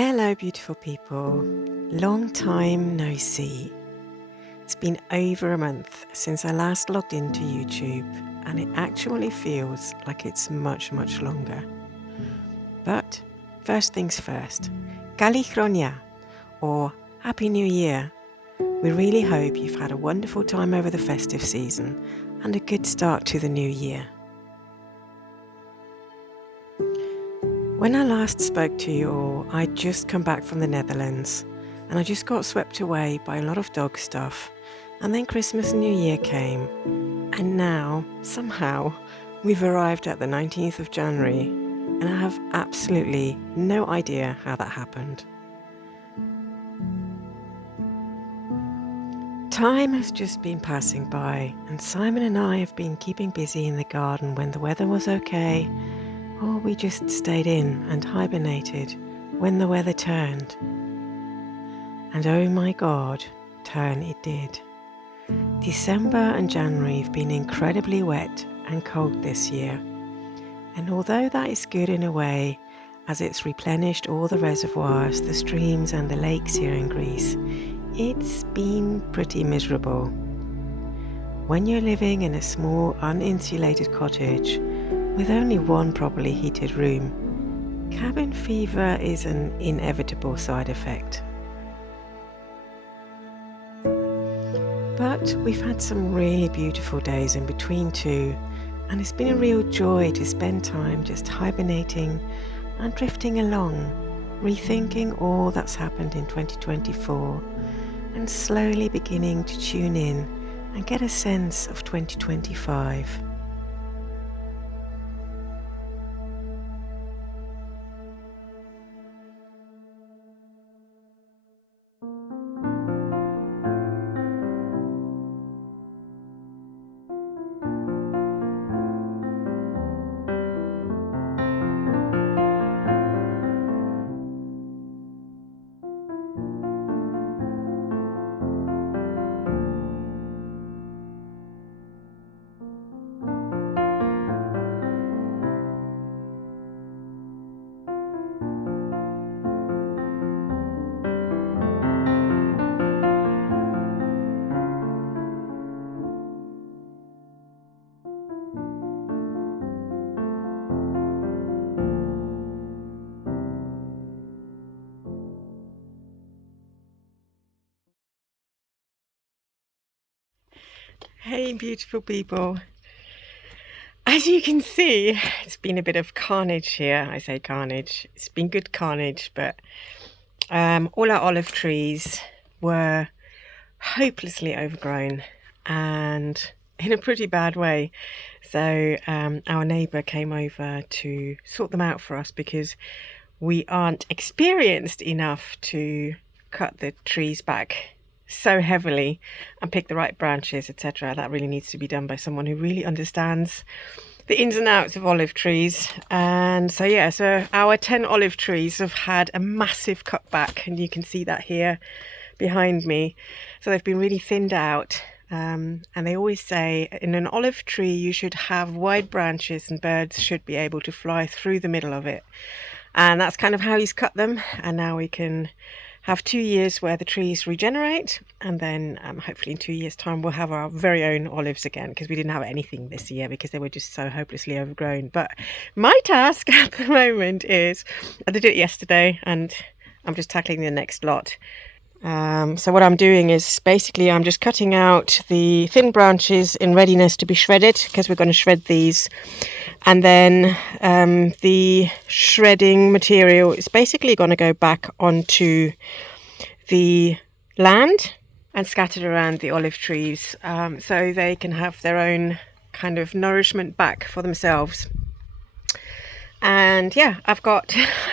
Hello, beautiful people. Long time no see. It's been over a month since I last logged into YouTube, and it actually feels like it's much, much longer. But first things first, Kalichronia, or Happy New Year. We really hope you've had a wonderful time over the festive season and a good start to the new year. When I last spoke to you all, I'd just come back from the Netherlands and I just got swept away by a lot of dog stuff, and then Christmas and New Year came, and now, somehow, we've arrived at the 19th of January and I have absolutely no idea how that happened. Time has just been passing by and Simon and I have been keeping busy in the garden when the weather was okay, or we just stayed in and hibernated when the weather turned. And oh my God, turn it did. December and January have been incredibly wet and cold this year. And although that is good in a way, as it's replenished all the reservoirs, the streams and the lakes here in Greece, it's been pretty miserable. When you're living in a small uninsulated cottage, with only one properly heated room, cabin fever is an inevitable side effect. But we've had some really beautiful days in between too, and it's been a real joy to spend time just hibernating and drifting along, rethinking all that's happened in 2024 and slowly beginning to tune in and get a sense of 2025. Hey beautiful people, as you can see, it's been a bit of carnage here. I say carnage, it's been good carnage, but all our olive trees were hopelessly overgrown and in a pretty bad way. So our neighbour came over to sort them out for us because we aren't experienced enough to cut the trees back so heavily and pick the right branches, etc. That really needs to be done by someone who really understands the ins and outs of olive trees. And so yeah, so our 10 olive trees have had a massive cutback, and you can see that here behind me. So they've been really thinned out, and they always say in an olive tree you should have wide branches and birds should be able to fly through the middle of it. And that's kind of how he's cut them, and now we can have 2 years where the trees regenerate, and then hopefully in 2 years time we'll have our very own olives again, because we didn't have anything this year because they were just so hopelessly overgrown. But my task at the moment is, I did it yesterday and I'm just tackling the next lot. So what I'm doing is basically I'm just cutting out the thin branches in readiness to be shredded, because we're going to shred these, and then the shredding material is basically going to go back onto the land and scattered around the olive trees, so they can have their own kind of nourishment back for themselves. And yeah, I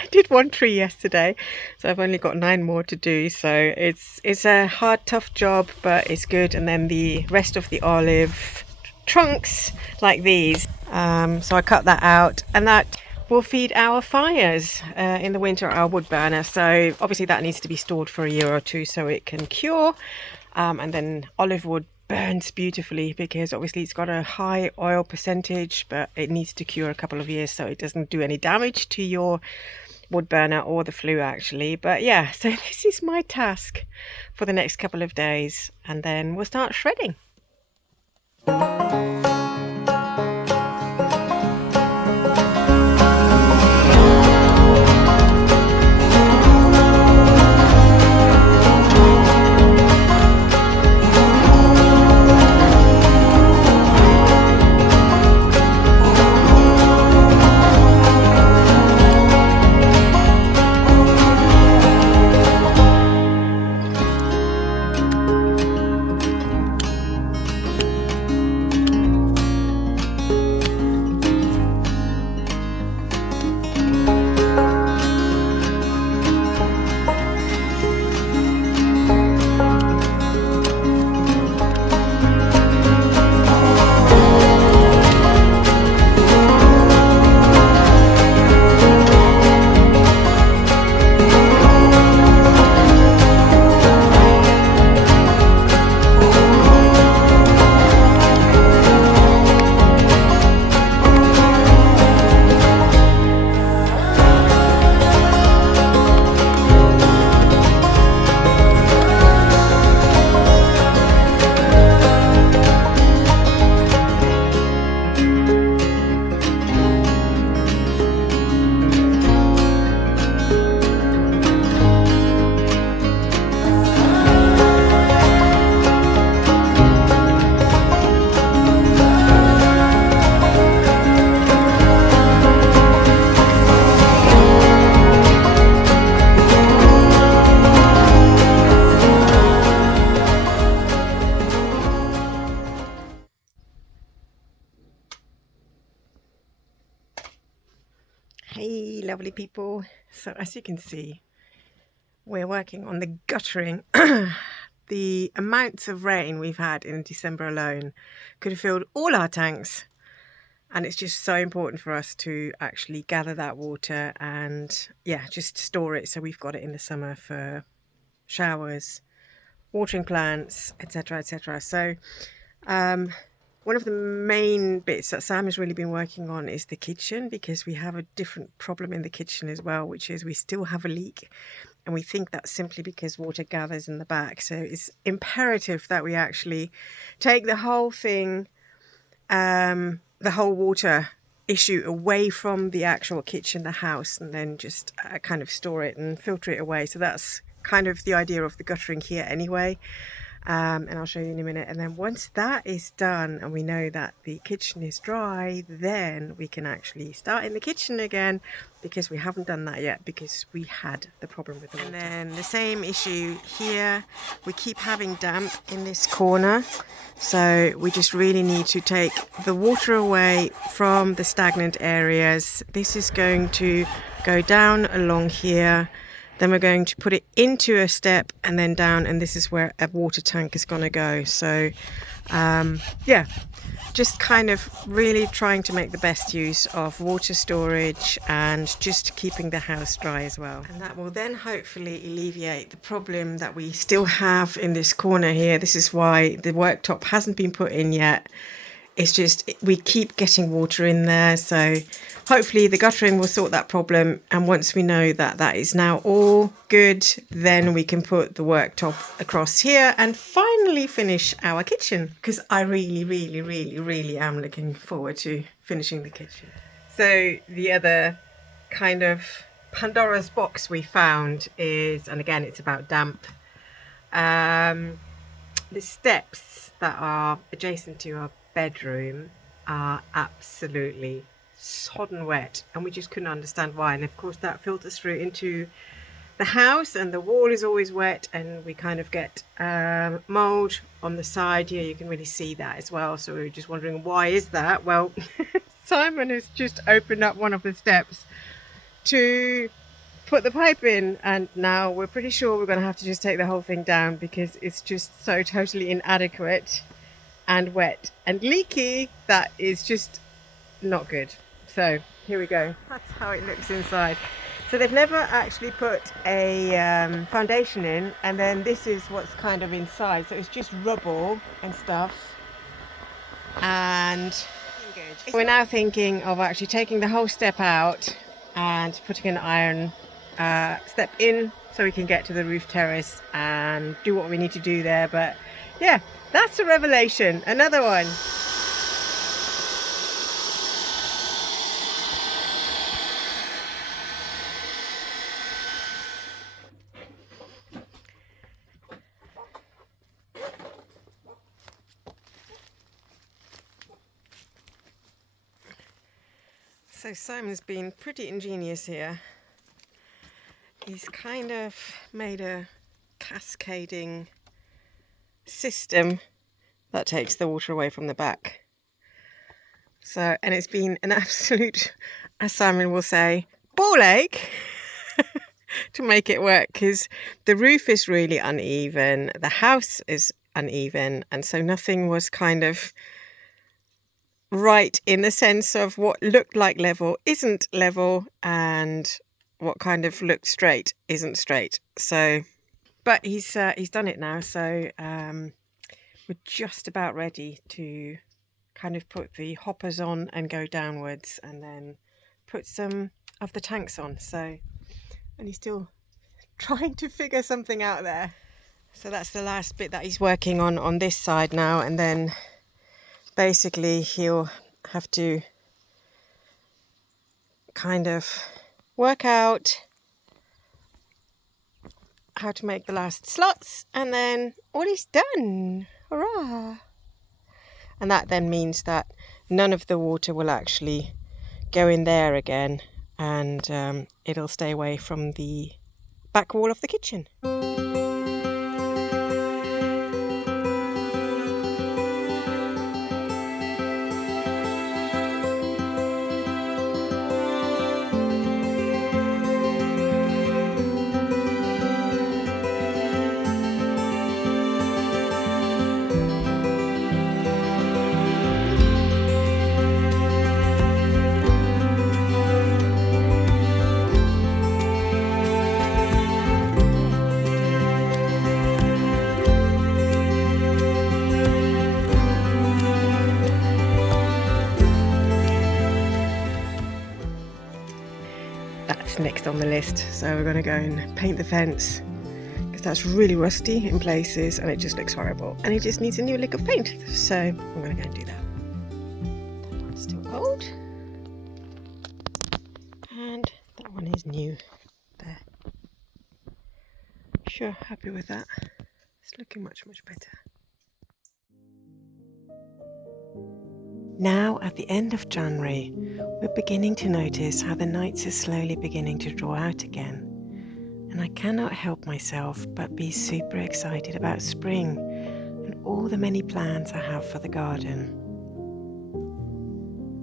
did one tree yesterday, so I've only got 9 more to do. So it's a hard, tough job, but it's good. And then the rest of the olive trunks like these. So I cut that out, and that will feed our fires in the winter, our wood burner. So obviously that needs to be stored for a year or two so it can cure. And then olive wood burns beautifully because obviously it's got a high oil percentage, but it needs to cure a couple of years so it doesn't do any damage to your wood burner or the flue actually. But yeah, so this is my task for the next couple of days, and then we'll start shredding. Hey lovely people, so as you can see we're working on the guttering. The amounts of rain we've had in December alone could have filled all our tanks, and it's just so important for us to actually gather that water and yeah, just store it so we've got it in the summer for showers, watering plants, etc, etc. So one of the main bits that Sam has really been working on is the kitchen, because we have a different problem in the kitchen as well, which is we still have a leak, and we think that's simply because water gathers in the back. So it's imperative that we actually take the whole thing, the whole water issue away from the actual kitchen, the house, and then just kind of store it and filter it away. So that's kind of the idea of the guttering here anyway. And I'll show you in a minute. And then once that is done and we know that the kitchen is dry, then we can actually start in the kitchen again, because we haven't done that yet because we had the problem with the water. And then the same issue here, we keep having damp in this corner, so we just really need to take the water away from the stagnant areas. This is going to go down along here. Then we're going to put it into a step and then down, and this is where a water tank is going to go. So yeah, just kind of really trying to make the best use of water storage and just keeping the house dry as well. And that will then hopefully alleviate the problem that we still have in this corner here. This is why the worktop hasn't been put in yet. It's just we keep getting water in there, so hopefully the guttering will sort that problem. And once we know that that is now all good, then we can put the worktop across here and finally finish our kitchen, because I really am looking forward to finishing the kitchen. So the other kind of Pandora's box we found is, and again it's about damp, the steps that are adjacent to our bedroom are absolutely sodden wet, and we just couldn't understand why. And of course that filters through into the house, and the wall is always wet, and we kind of get mold on the side here. You can really see that as well. So we were just wondering, why is that? Well, Simon has just opened up one of the steps to put the pipe in, and now we're pretty sure we're going to have to just take the whole thing down because it's just so totally inadequate and wet and leaky that is just not good. So here we go. That's how it looks inside. So they've never actually put a foundation in, and then this is what's kind of inside. So it's just rubble and stuff. And we're now thinking of actually taking the whole step out and putting an iron step in so we can get to the roof terrace and do what we need to do there. But yeah, that's a revelation, another one. So Simon's been pretty ingenious here. He's kind of made a cascading system that takes the water away from the back. So, and it's been an absolute, as Simon will say, ball ache to make it work, because the roof is really uneven, the house is uneven, and so nothing was kind of right in the sense of what looked like level isn't level, and what kind of looked straight isn't straight. So, but he's done it now, so we're just about ready to kind of put the hoppers on and go downwards, and then put some of the tanks on. So, and he's still trying to figure something out there. So that's the last bit that he's working on this side now, and then basically he'll have to kind of work out how to make the last slots, and then all is done. Hurrah! And that then means that none of the water will actually go in there again, and it'll stay away from the back wall of the kitchen. That's next on the list. So we're going to go and paint the fence, because that's really rusty in places and it just looks horrible, and it just needs a new lick of paint. So I'm going to go and do that. That one's still old, and that one is new there. Sure, happy with that. It's looking much better. Now, at the end of January, we're beginning to notice how the nights are slowly beginning to draw out again. And I cannot help myself but be super excited about spring and all the many plans I have for the garden.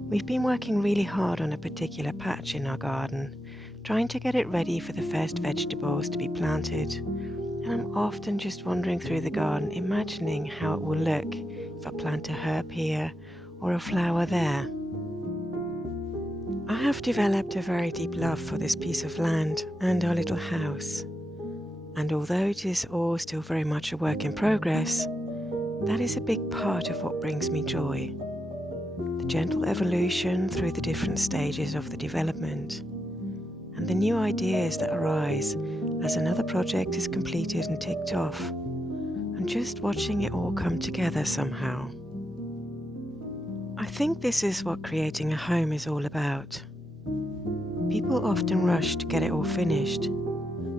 We've been working really hard on a particular patch in our garden, trying to get it ready for the first vegetables to be planted. And I'm often just wandering through the garden, imagining how it will look if I plant a herb here or a flower there. I have developed a very deep love for this piece of land and our little house. And although it is all still very much a work in progress, that is a big part of what brings me joy. The gentle evolution through the different stages of the development, and the new ideas that arise as another project is completed and ticked off, and just watching it all come together somehow. I think this is what creating a home is all about. People often rush to get it all finished,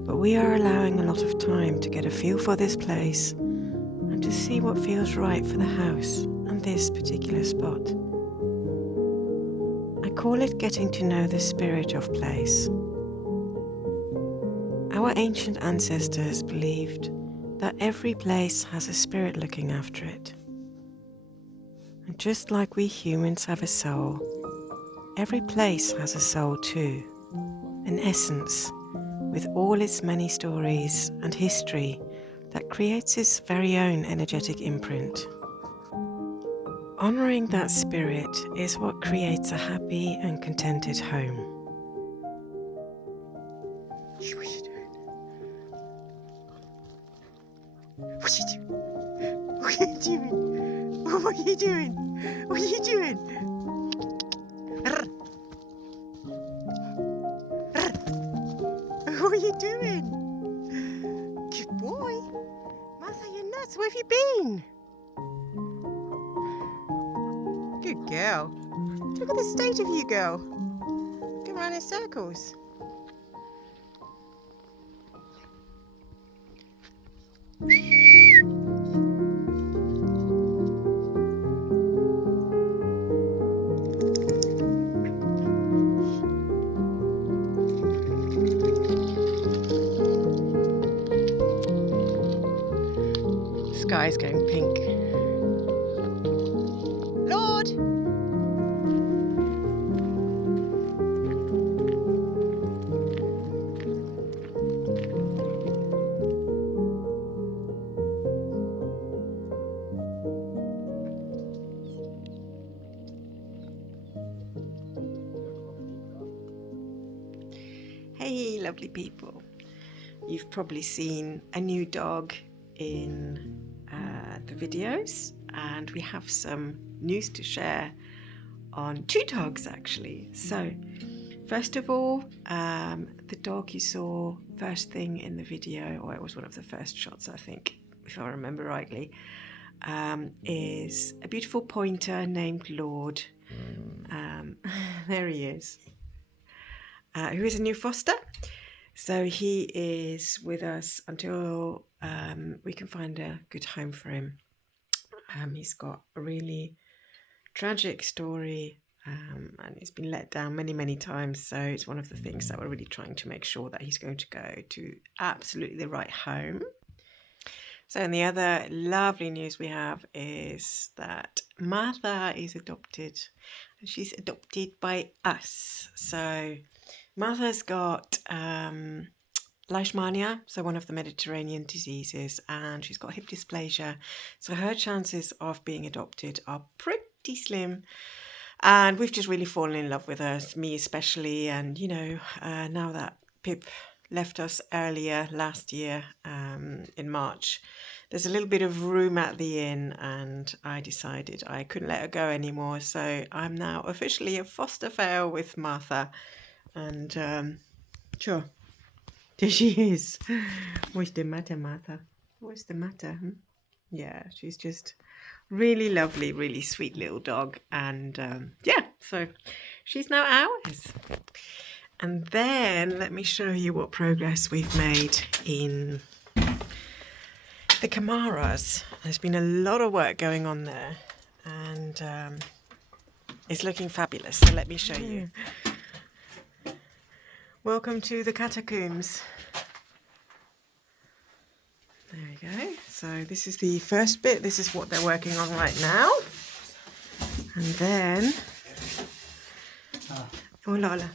but we are allowing a lot of time to get a feel for this place and to see what feels right for the house and this particular spot. I call it getting to know the spirit of place. Our ancient ancestors believed that every place has a spirit looking after it. And just like we humans have a soul, every place has a soul too, an essence with all its many stories and history that creates its very own energetic imprint. Honouring that spirit is what creates a happy and contented home. What are you doing? What are you doing? What are you doing? What are you doing? What are you doing? what are you doing? Good boy. Martha, you're nuts. Where have you been? Good girl. Look at the state of you, girl. Go around in circles. Sky's going pink. Lord! Hey, lovely people. You've probably seen a new dog in the videos, and we have some news to share on two dogs actually. So first of all, the dog you saw first thing in the video, or it was one of the first shots I think, if I remember rightly, is a beautiful pointer named Lord. There he is, who is a new foster. So he is with us until we can find a good home for him. He's got a really tragic story, and he's been let down many times. So it's one of the things that we're really trying to make sure that he's going to go to absolutely the right home. So, and the other lovely news we have is that Martha is adopted, and she's adopted by us. So Martha's got leishmania, so one of the Mediterranean diseases, and she's got hip dysplasia. So her chances of being adopted are pretty slim. And we've just really fallen in love with her, me especially. And, you know, now that Pip left us earlier last year in March, there's a little bit of room at the inn, and I decided I couldn't let her go anymore. So I'm now officially a foster fail with Martha. And sure, there she is. What's the matter, Martha? What's the matter? Yeah, she's just really lovely, really sweet little dog. And yeah, so she's now ours. And then let me show you what progress we've made in the kamaras. There's been a lot of work going on there, and it's looking fabulous. So let me show you. Welcome to the catacombs. There we go. So this is the first bit. This is what they're working on right now. And then... Oh, Lola.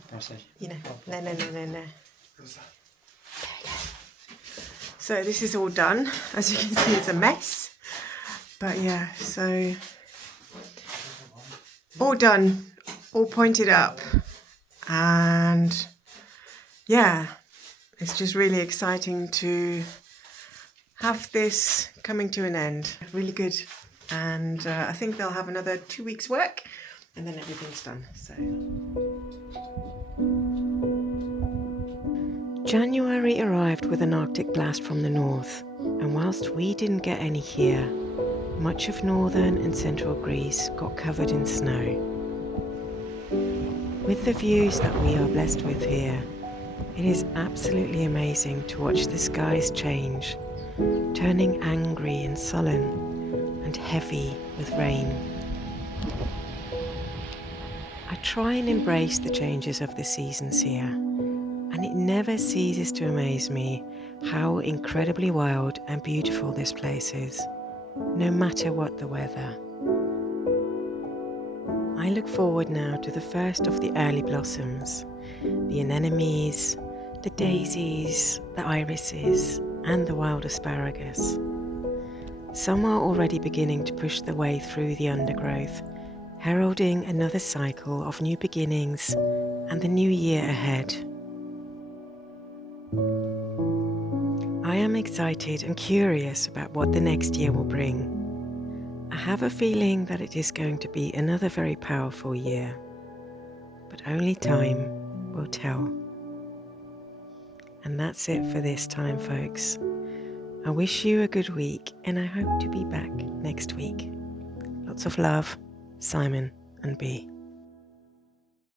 You know, no. There we go. So this is all done. As you can see, it's a mess. But yeah, so... all done. All pointed up. And... yeah, it's just really exciting to have this coming to an end. Really good. And I think they'll have another 2 weeks work and then everything's done. So January arrived with an Arctic blast from the north, and whilst we didn't get any here, much of northern and central Greece got covered in snow. With the views that we are blessed with here, it is absolutely amazing to watch the skies change, turning angry and sullen and heavy with rain. I try and embrace the changes of the seasons here, and it never ceases to amaze me how incredibly wild and beautiful this place is, no matter what the weather. I look forward now to the first of the early blossoms, the anemones, the daisies, the irises, and the wild asparagus. Some are already beginning to push their way through the undergrowth, heralding another cycle of new beginnings and the new year ahead. I am excited and curious about what the next year will bring. I have a feeling that it is going to be another very powerful year, but only time will tell. And that's it for this time, folks. I wish you a good week, and I hope to be back next week. Lots of love, Simon and Bea.